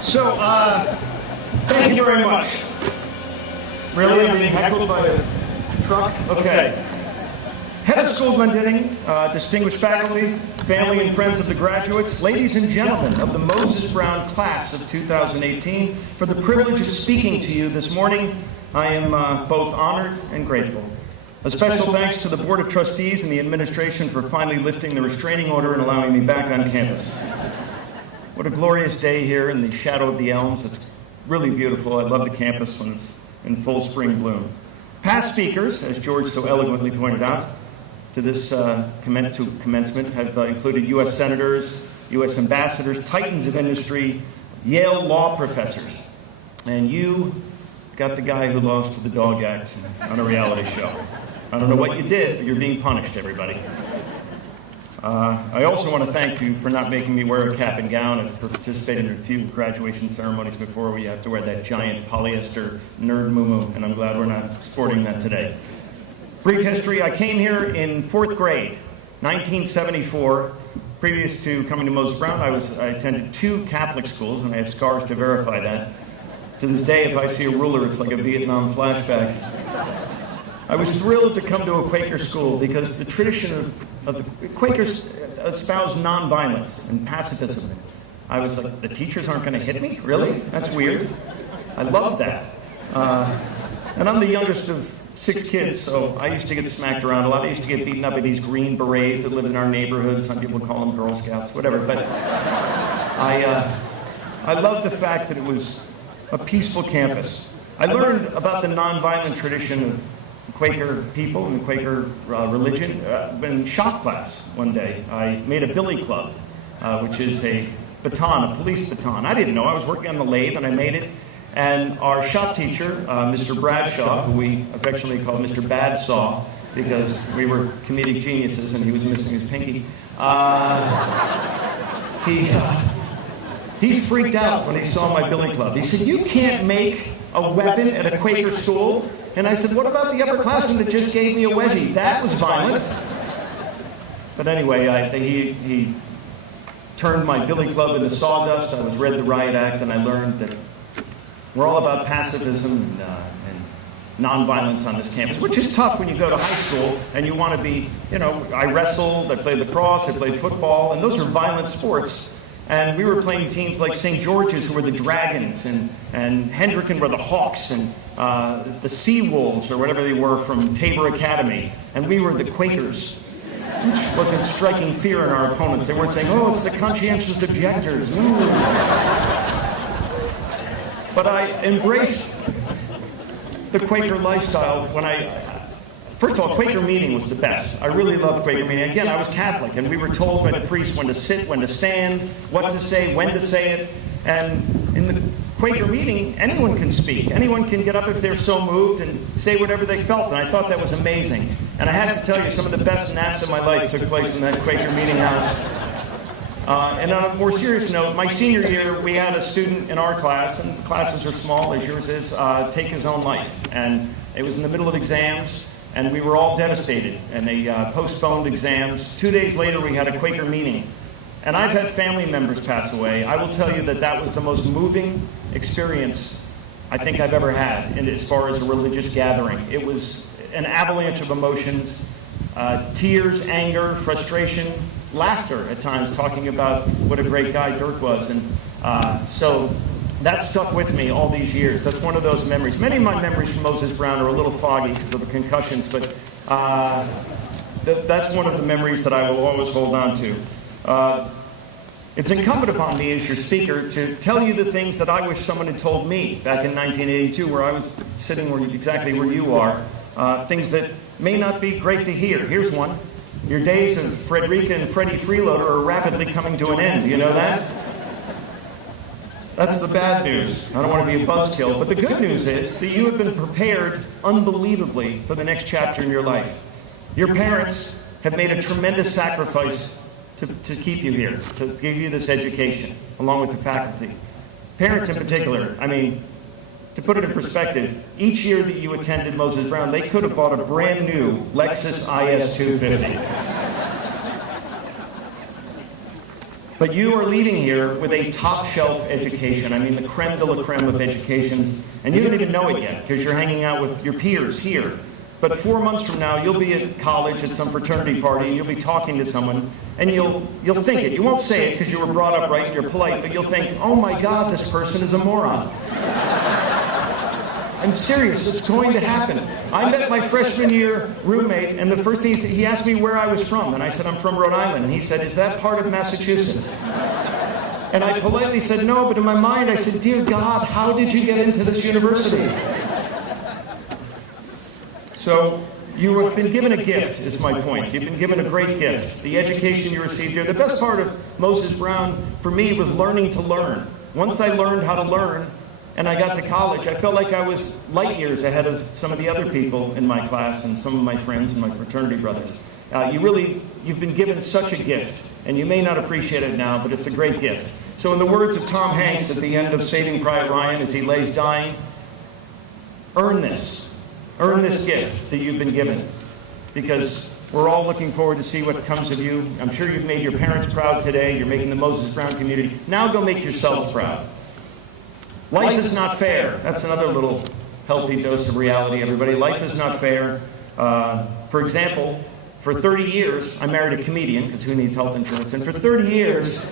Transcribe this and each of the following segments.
So, thank you very much. Really? I'm being heckled by a truck? Okay. Head of School Glendinning, distinguished faculty, family and friends of the graduates, ladies and gentlemen of the Moses Brown class of 2018, for the privilege of speaking to you this morning, I am both honored and grateful. A special thanks to the Board of Trustees and the administration for finally lifting the restraining order and allowing me back on campus. What a glorious day here in the shadow of the elms. It's really beautiful. I love the campus when it's in full spring bloom. Past speakers, as George so eloquently pointed out, to this commencement have included U.S. senators, U.S. ambassadors, titans of industry, Yale law professors. And you got the guy who lost to the dog act on a reality show. I don't know what you did, but you're being punished, everybody. I also want to thank you for not making me wear a cap and gown. I've participated in a few graduation ceremonies before where you have to wear that giant polyester nerd muumuu, and I'm glad we're not sporting that today. Brief history, I came here in 4th grade, 1974. Previous to coming to Moses Brown, I attended 2 Catholic schools, and I have scars to verify that. To this day, if I see a ruler, it's like a Vietnam flashback. I was thrilled to come to a Quaker school because the tradition of the Quakers espouse nonviolence and pacifism. I was like, the teachers aren't going to hit me? Really? That's weird. I loved that. And I'm the youngest of 6 kids, so I used to get smacked around a lot. I used to get beaten up by these green berets that live in our neighborhood. Some people call them Girl Scouts, whatever. But I loved the fact that it was a peaceful campus. I learned about the nonviolent tradition of Quaker people and the Quaker religion in shop class one day. I made a billy club, which is a baton, a police baton. I didn't know. I was working on the lathe and I made it. And our shop teacher, Mr. Bradshaw, who we affectionately called Mr. Badsaw, because we were comedic geniuses and he was missing his pinky, he freaked out when he saw my billy club. He said, "You can't make a weapon at a Quaker school?" And I said, "What about the upperclassman that just gave me a wedgie? That was violent." But anyway, he turned my billy club into sawdust. I was read the riot act, and I learned that we're all about pacifism and nonviolence on this campus, which is tough when you go to high school and you want to be, I wrestled, I played lacrosse, I played football, and those are violent sports. And we were playing teams like St. George's, who were the Dragons, and Hendricken were the Hawks, and the Sea Wolves, or whatever they were, from Tabor Academy. And we were the Quakers, which wasn't striking fear in our opponents. They weren't saying, "Oh, it's the conscientious objectors." Ooh. But I embraced the Quaker lifestyle when first of all, Quaker meeting was the best. I really loved Quaker meeting. Again, I was Catholic, and we were told by the priest when to sit, when to stand, what to say, when to say it. And in the Quaker meeting, anyone can speak. Anyone can get up if they're so moved and say whatever they felt, and I thought that was amazing. And I had to tell you, some of the best naps of my life took place in that Quaker meeting house. And on a more serious note, my senior year, we had a student in our class, and classes are small, as yours is, take his own life. And it was in the middle of exams, and we were all devastated, and they postponed exams. 2 days later, we had a Quaker meeting. And I've had family members pass away. I will tell you that that was the most moving experience I think I've ever had as far as a religious gathering. It was an avalanche of emotions, tears, anger, frustration, laughter at times, talking about what a great guy Dirk was. And so that stuck with me all these years. That's one of those memories. Many of my memories from Moses Brown are a little foggy because of the concussions, but that's one of the memories that I will always hold on to. It's incumbent upon me as your speaker to tell you the things that I wish someone had told me back in 1982, where I was sitting exactly where you are. Things that may not be great to hear. Here's one. Your days of Frederica and Freddie Freeloader are rapidly coming to an end. Do you know that? That's the bad news. I don't want to be a buzzkill, but the good news is that you have been prepared unbelievably for the next chapter in your life. Your parents have made a tremendous sacrifice to keep you here, to give you this education, along with the faculty. Parents in particular, I mean, to put it in perspective, each year that you attended Moses Brown, they could have bought a brand new Lexus IS 250. But you are leaving here with a top-shelf education. I mean, the creme de la creme of educations. And you don't even know it yet because you're hanging out with your peers here. But 4 months from now, you'll be at college at some fraternity party, and you'll be talking to someone, and you'll think it. You won't say it because you were brought up right and you're polite, but you'll think, oh my God, this person is a moron. I'm serious, it's going to happen. I met my freshman year roommate, and the first thing he asked me where I was from, and I said, I'm from Rhode Island. And he said, is that part of Massachusetts? And I politely said, no, but in my mind I said, dear God, how did you get into this university? So you have been given a gift, is my point. You've been given a great gift. The education you received here. The best part of Moses Brown, for me, was learning to learn. Once I learned how to learn, and I got to college, I felt like I was light years ahead of some of the other people in my class and some of my friends and my fraternity brothers. You've been given such a gift, and you may not appreciate it now, but it's a great gift. So in the words of Tom Hanks at the end of Saving Private Ryan as he lays dying, earn this. Earn this gift that you've been given, because we're all looking forward to see what comes of you. I'm sure you've made your parents proud today. You're making the Moses Brown community. Now go make yourselves proud. Life is not fair. That's another little healthy dose of reality, everybody. Life is not fair. For example, for 30 years, I married a comedian, because who needs health insurance? And for 30 years,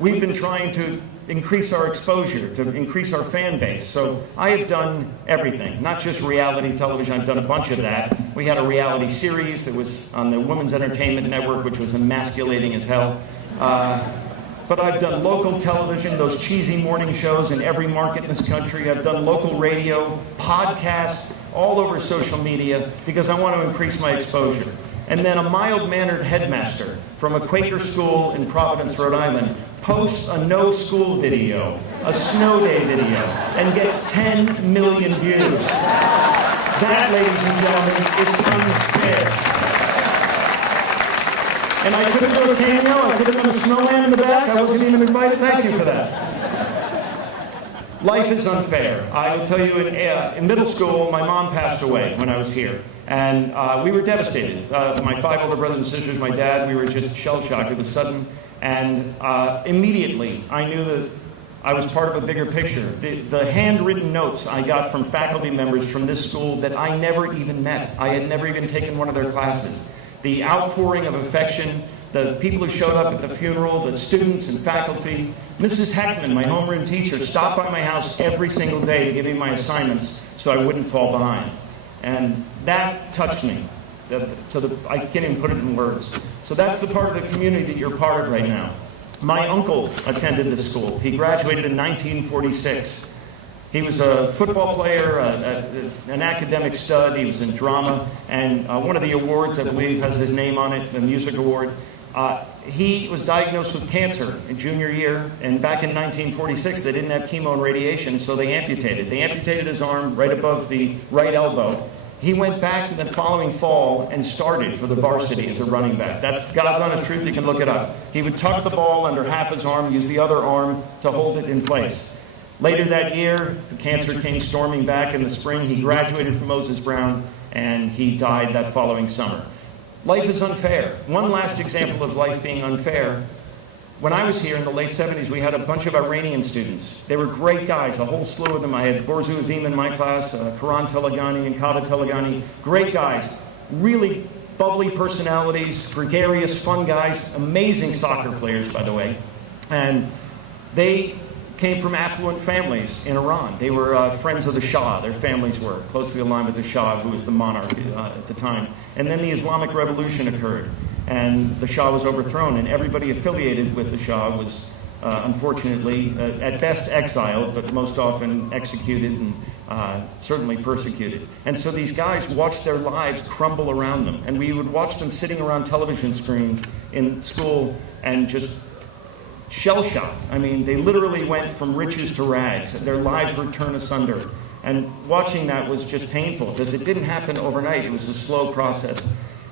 we've been trying to increase our exposure, to increase our fan base. So I have done everything, not just reality television. I've done a bunch of that. We had a reality series that was on the Women's Entertainment Network, which was emasculating as hell. But I've done local television, those cheesy morning shows in every market in this country. I've done local radio, podcasts, all over social media, because I want to increase my exposure. And then a mild-mannered headmaster from a Quaker school in Providence, Rhode Island, posts a no-school video, a snow day video, and gets 10 million views. That, ladies and gentlemen, is unfair. And I could have done a cameo, I could have done a snowman in the back, I wasn't even invited. Thank you for that. Life is unfair. I will tell you, in middle school, my mom passed away when I was here. And we were devastated. My 5 older brothers and sisters, my dad, we were just shell-shocked. It was sudden. And immediately, I knew that I was part of a bigger picture. The handwritten notes I got from faculty members from this school that I never even met. I had never even taken one of their classes. The outpouring of affection, the people who showed up at the funeral, the students and faculty. Mrs. Heckman, my homeroom teacher, stopped by my house every single day to give me my assignments so I wouldn't fall behind. And that touched me. I can't even put it in words. So that's the part of the community that you're part of right now. My uncle attended this school. He graduated in 1946. He was a football player, an academic stud. He was in drama. And one of the awards, I believe, has his name on it, the music award. He was diagnosed with cancer in junior year. And back in 1946, they didn't have chemo and radiation, so they amputated. They amputated his arm right above the right elbow. He went back the following fall and started for the varsity as a running back. That's God's honest truth. You can look it up. He would tuck the ball under half his arm, use the other arm to hold it in place. Later that year, the cancer came storming back in the spring. He graduated from Moses Brown, and he died that following summer. Life is unfair. One last example of life being unfair. When I was here in the late 70s, we had a bunch of Iranian students. They were great guys, a whole slew of them. I had Borzu Azim in my class, Karan Telegani and Kata Telegani. Great guys, really bubbly personalities, gregarious, fun guys, amazing soccer players, by the way. And they came from affluent families in Iran. They were friends of the Shah. Their families were closely aligned with the Shah, who was the monarch at the time. And then the Islamic Revolution occurred, and the Shah was overthrown, and everybody affiliated with the Shah was unfortunately at best exiled, but most often executed and certainly persecuted. And so these guys watched their lives crumble around them, and we would watch them sitting around television screens in school and just shell-shocked. I mean, they literally went from riches to rags. Their lives were torn asunder. And watching that was just painful, because it didn't happen overnight. It was a slow process.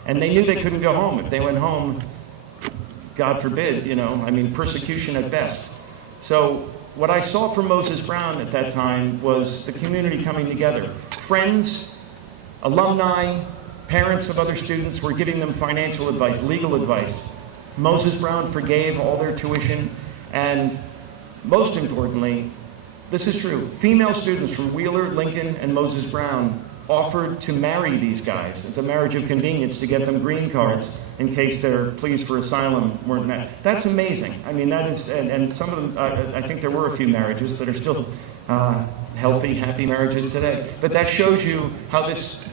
And they knew they couldn't go home. If they went home, God forbid, persecution at best. So what I saw from Moses Brown at that time was the community coming together. Friends, alumni, parents of other students were giving them financial advice, legal advice. Moses Brown forgave all their tuition, and most importantly, this is true, female students from Wheeler, Lincoln, and Moses Brown offered to marry these guys. It's a marriage of convenience to get them green cards in case their pleas for asylum weren't met. That's amazing. I mean, that is, and some of them, I think there were a few marriages that are still healthy, happy marriages today. But that shows you how this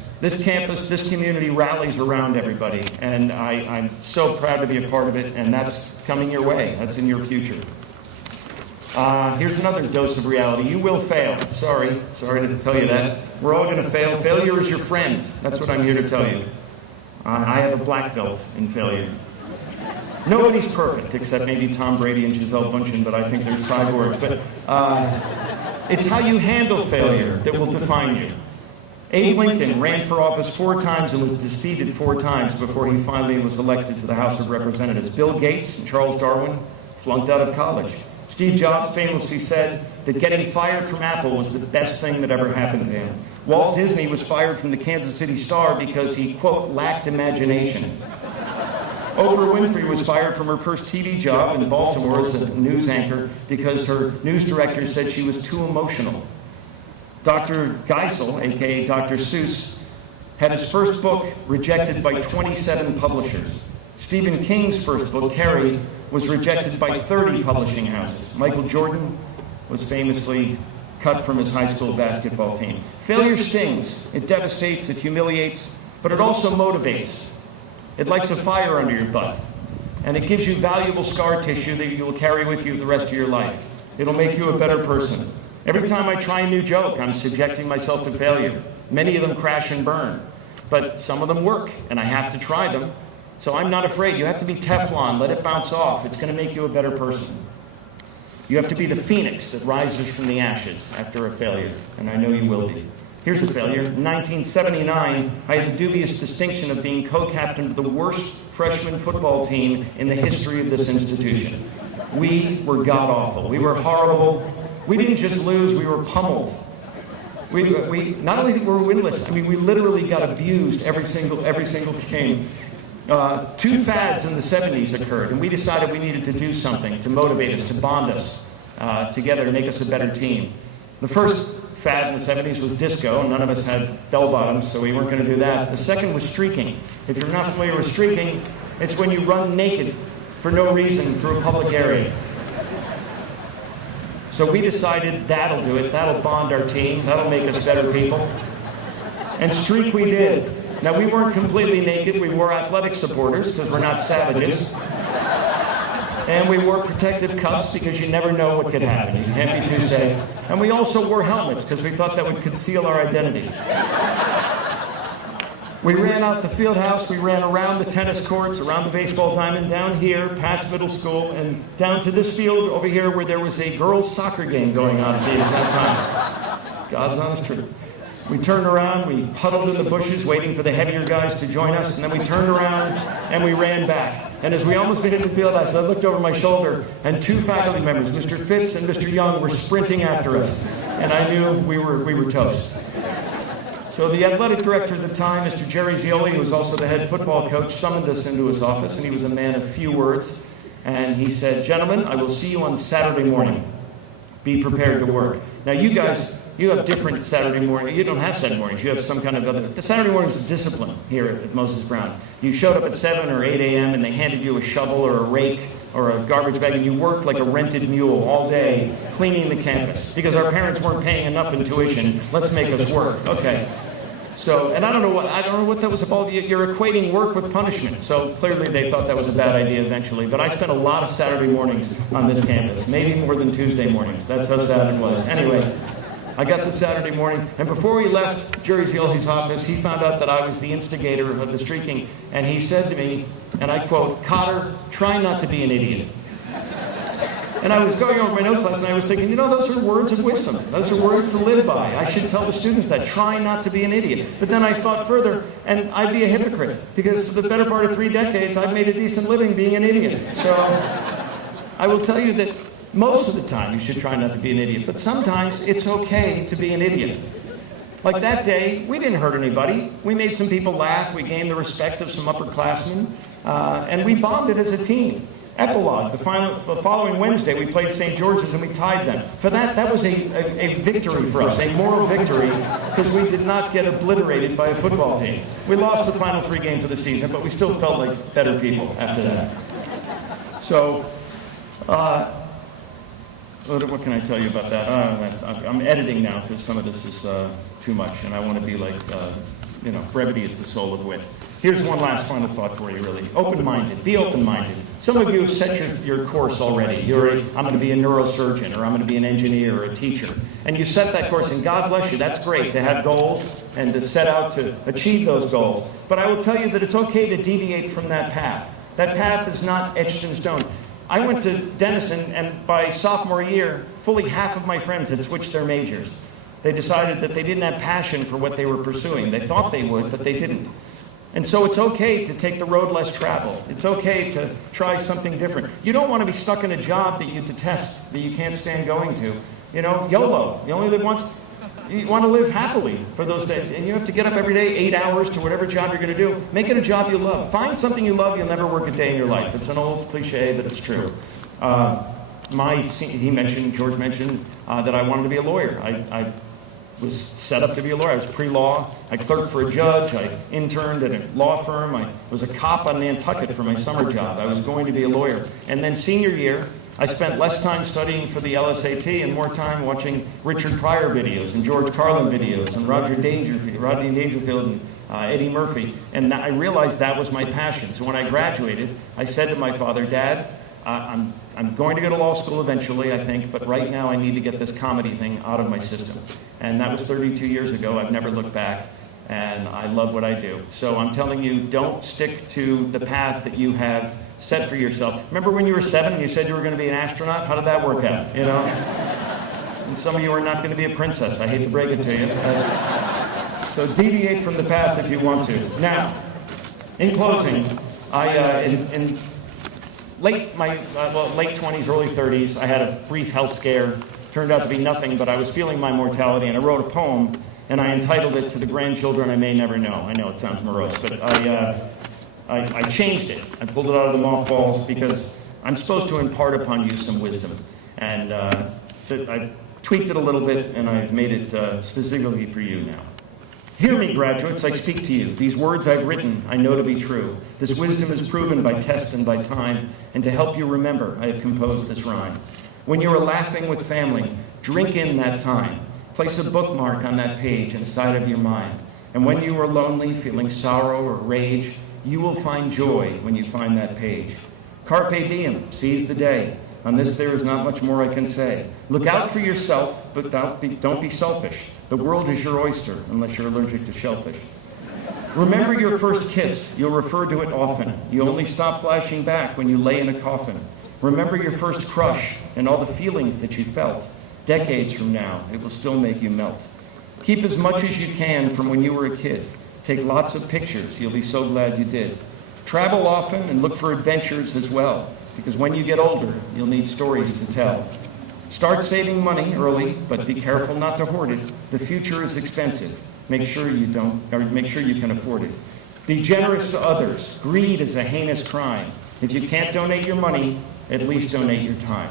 campus, this community rallies around everybody. And I'm so proud to be a part of it, and that's coming your way. That's in your future. Here's another dose of reality. You will fail. Sorry to tell you that. We're all going to fail. Failure is your friend. That's what I'm here to tell you. I have a black belt in failure. Nobody's perfect, except maybe Tom Brady and Gisele Bündchen, but I think they're cyborgs. But it's how you handle failure that will define you. Abe Lincoln ran for office 4 times and was defeated 4 times before he finally was elected to the House of Representatives. Bill Gates and Charles Darwin flunked out of college. Steve Jobs famously said that getting fired from Apple was the best thing that ever happened to him. Walt Disney was fired from the Kansas City Star because he, quote, lacked imagination. Oprah Winfrey was fired from her first TV job in Baltimore as a news anchor because her news director said she was too emotional. Dr. Geisel, aka Dr. Seuss, had his first book rejected by 27 publishers. Stephen King's first book, Carrie, was rejected by 30 publishing houses. Michael Jordan was famously cut from his high school basketball team. Failure stings. It devastates, it humiliates, but it also motivates. It lights a fire under your butt, and it gives you valuable scar tissue that you will carry with you the rest of your life. It'll make you a better person. Every time I try a new joke, I'm subjecting myself to failure. Many of them crash and burn, but some of them work, and I have to try them. So I'm not afraid. You have to be Teflon. Let it bounce off. It's going to make you a better person. You have to be the phoenix that rises from the ashes after a failure, and I know you will be. Here's a failure. In 1979, I had the dubious distinction of being co-captain of the worst freshman football team in the history of this institution. We were god-awful. We were horrible. We didn't just lose, we were pummeled. We not only were we winless, I mean, we literally got abused every single game. 2 fads in the 70s occurred, and we decided we needed to do something to motivate us, to bond us together, to make us a better team. The first fad in the 70s was disco. None of us had bell-bottoms, so we weren't going to do that. The second was streaking. If you're not familiar with streaking, it's when you run naked for no reason through a public area. So we decided that'll do it. That'll bond our team. That'll make us better people. And streak we did. Now, we weren't completely naked. We wore athletic supporters because we're not savages. And we wore protective cuffs because you never know what could happen. You can't be too safe. And we also wore helmets because we thought that would conceal our identity. We ran out the field house. We ran around the tennis courts, around the baseball diamond, down here, past middle school, and down to this field over here where there was a girls' soccer game going on at the exact time. God's honest truth. We turned around, we huddled in the bushes waiting for the heavier guys to join us, and then we turned around and we ran back. And as we almost made it to the field house, I looked over my shoulder, and 2 faculty members, Mr. Fitz and Mr. Young, were sprinting after us. And I knew we were toast. So the athletic director at the time, Mr. Jerry Zioli, who was also the head football coach, summoned us into his office, and he was a man of few words. And he said, "Gentlemen, I will see you on Saturday morning. Be prepared to work." Now, you guys, you have different Saturday morning. You don't have Saturday mornings. You have some kind of other. The Saturday mornings was discipline here at Moses Brown. You showed up at 7 or 8 a.m. and they handed you a shovel or a rake or a garbage bag, and you worked like a rented mule all day cleaning the campus because our parents weren't paying enough in tuition. Let's make us work. Okay. So, and I don't know what that was about. You're equating work with punishment. So clearly they thought that was a bad idea eventually. But I spent a lot of Saturday mornings on this campus, maybe more than Tuesday mornings. That's how sad it was. Anyway, I got to Saturday morning, and before we left Jerry Zioli's office, he found out that I was the instigator of the streaking, and he said to me, and I quote, "Cotter, try not to be an idiot." And I was going over my notes last night, I was thinking, those are words of wisdom. Those are words to live by. I should tell the students that. Try not to be an idiot. But then I thought further, and I'd be a hypocrite, because for the better part of 3 decades, I've made a decent living being an idiot. So I will tell you that most of the time you should try not to be an idiot, but sometimes it's okay to be an idiot. Like that day, we didn't hurt anybody. We made some people laugh. We gained the respect of some upperclassmen. And we bonded as a team. Epilogue, the following Wednesday, we played St. George's and we tied them. For that was a victory for us, a moral victory, because we did not get obliterated by a football team. We lost the final 3 games of the season, but we still felt like better people after that. So, what can I tell you about that? I'm editing now because some of this is too much, and I want to be like, brevity is the soul of wit. Here's one last final thought for you, really. Open-minded. Be open-minded. Some of you have set your course already. I'm going to be a neurosurgeon, or I'm going to be an engineer or a teacher. And you set that course, and God bless you. That's great to have goals and to set out to achieve those goals. But I will tell you that it's okay to deviate from that path. That path is not etched in stone. I went to Denison, and by sophomore year, fully half of my friends had switched their majors. They decided that they didn't have passion for what they were pursuing. They thought they would, but they didn't. And so it's okay to take the road less traveled. It's okay to try something different. You don't want to be stuck in a job that you detest, that you can't stand going to. YOLO. You only live once. You want to live happily for those days. And you have to get up every day, 8 hours to whatever job you're going to do. Make it a job you love. Find something you love, you'll never work a day in your life. It's an old cliche, but it's true. George mentioned that I wanted to be a lawyer. I was set up to be a lawyer. I was pre-law. I clerked for a judge. I interned at a law firm. I was a cop on Nantucket for my summer job. I was going to be a lawyer. And then senior year, I spent less time studying for the LSAT and more time watching Richard Pryor videos and George Carlin videos and Rodney Dangerfield and Eddie Murphy. And I realized that was my passion. So when I graduated, I said to my father, Dad, I'm going to go to law school eventually, I think, but right now I need to get this comedy thing out of my system. And that was 32 years ago. I've never looked back, and I love what I do. So I'm telling you, don't stick to the path that you have set for yourself. Remember when you were 7 and you said you were going to be an astronaut? How did that work out, And some of you are not going to be a princess. I hate to break it to you. So deviate from the path if you want to. Now, in closing, in late 20s, early 30s, I had a brief health scare. Turned out to be nothing, but I was feeling my mortality, and I wrote a poem, and I entitled it To the Grandchildren I May Never Know. I know it sounds morose, but I changed it. I pulled it out of the mothballs because I'm supposed to impart upon you some wisdom. And I tweaked it a little bit, and I've made it specifically for you now. Hear me, graduates, I speak to you. These words I've written, I know to be true. This wisdom is proven by test and by time, and to help you remember, I have composed this rhyme. When you are laughing with family, drink in that time. Place a bookmark on that page inside of your mind. And when you are lonely, feeling sorrow or rage, you will find joy when you find that page. Carpe diem, seize the day. On this there is not much more I can say. Look out for yourself, but don't be selfish. The world is your oyster, unless you're allergic to shellfish. Remember your first kiss. You'll refer to it often. You only stop flashing back when you lay in a coffin. Remember your first crush and all the feelings that you felt. Decades from now, it will still make you melt. Keep as much as you can from when you were a kid. Take lots of pictures. You'll be so glad you did. Travel often and look for adventures as well, because when you get older, you'll need stories to tell. Start saving money early, but be careful not to hoard it. The future is expensive. Make sure you can afford it. Be generous to others. Greed is a heinous crime. If you can't donate your money, at least donate your time.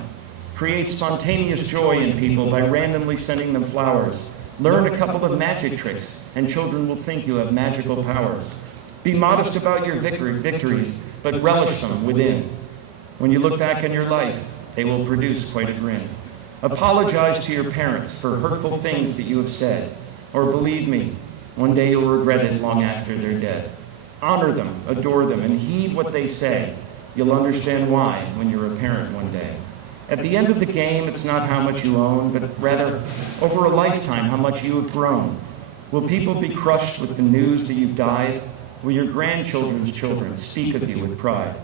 Create spontaneous joy in people by randomly sending them flowers. Learn a couple of magic tricks, and children will think you have magical powers. Be modest about your victories, but relish them within. When you look back in your life, they will produce quite a grin. Apologize to your parents for hurtful things that you have said, or believe me, one day you'll regret it long after they're dead. Honor them, adore them, and heed what they say. You'll understand why when you're a parent one day. At the end of the game, it's not how much you own, but rather, over a lifetime, how much you have grown. Will people be crushed with the news that you've died? Will your grandchildren's children speak of you with pride?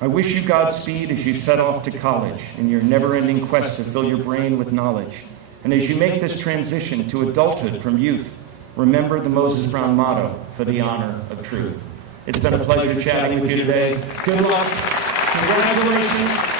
I wish you Godspeed as you set off to college in your never-ending quest to fill your brain with knowledge. And as you make this transition to adulthood from youth, remember the Moses Brown motto, for the honor of truth. It's been a pleasure chatting with you today. Good luck. Congratulations.